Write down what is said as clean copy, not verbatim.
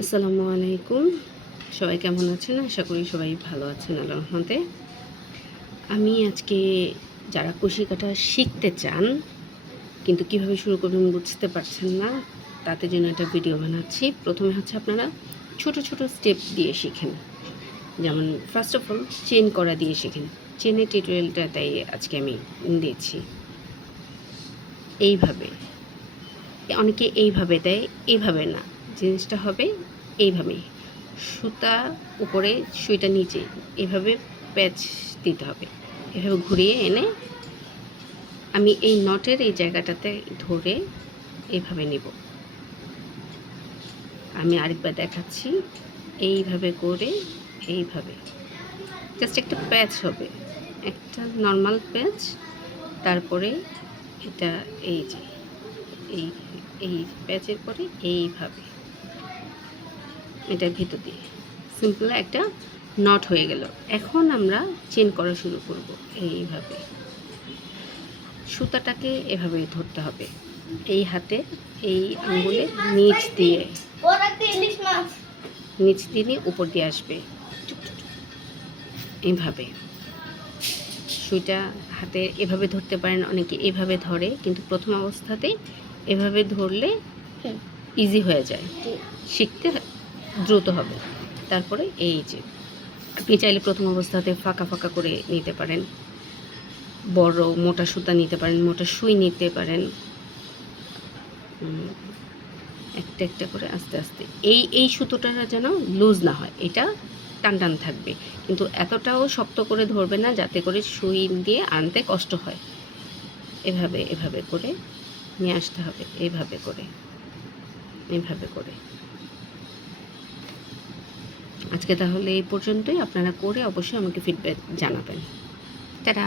আসসালামু আলাইকুম। সবাই কেমন আছেন? আশা করি সবাই ভালো আছেন আল্লাহর রহমতে। আমি আজকে যারা কুশি কাটা শিখতে চান কিন্তু কিভাবে শুরু করবেন বুঝতে পারছেন না, তাদের জন্য একটা ভিডিও বানাচ্ছি। প্রথমে হচ্ছে আপনারা ছোট, ছোট স্টেপ দিয়ে শিখেন। যেমন ফার্স্ট অফ অল চেইন করা দিয়ে শিখেন। চেইনের টিউটোরিয়ালটা তাই আজকে আমি দিচ্ছি। এইভাবে। অনেকে এইভাবে দেয়, এইভাবে না। জিনিসটা হবে এইভাবেই। সুতা উপরে, সুইটা নিচে, এভাবে প্যাচ দিতে হবে। এভাবে ঘুরিয়ে এনে আমি এই নটের এই জায়গাটাতে ধরে এইভাবে নিব। আমি আরেকবার দেখাচ্ছি। এইভাবে করে এইভাবে জাস্ট একটা প্যাচ হবে, একটা নর্মাল প্যাচ। তারপরে এটা এই যে এই এই প্যাচের পরে এইভাবে এটার ভিতর দিয়ে সিম্পল একটা নট হয়ে গেল। এখন আমরা চেন করা শুরু করব। এইভাবে সুতাটাকে এভাবে ধরতে হবে, এই হাতে এই আঙ্গুলের নিচ দিয়ে উপর দিয়ে আসবে এইভাবে। সুইটা হাতে এভাবে ধরতে পারেন, অনেকে এভাবে ধরে, কিন্তু প্রথম অবস্থাতে এভাবে ধরলে ইজি হয়ে যায়, শিখতে দ্রুত হবে। তারপরে এই যে আপনি চাইলে প্রথম অবস্থাতে ফাঁকা ফাঁকা করে নিতে পারেন, বড় মোটা সুতা নিতে পারেন, মোটা সুই নিতে পারেন। একটা একটা করে আস্তে আস্তে এই সুতোটা যেন লুজ না হয়, এটা টান টান থাকবে, কিন্তু এতটাও শক্ত করে ধরবে না যাতে করে সুই দিয়ে আনতে কষ্ট হয়। এভাবে এভাবে করে নিয়ে আসতে হবে, এইভাবে করে এইভাবে করে। আজকে তাহলে এই পর্যন্তই। আপনারা করে অবশ্যই আমাকে ফিডব্যাক জানাবেন। টাটা।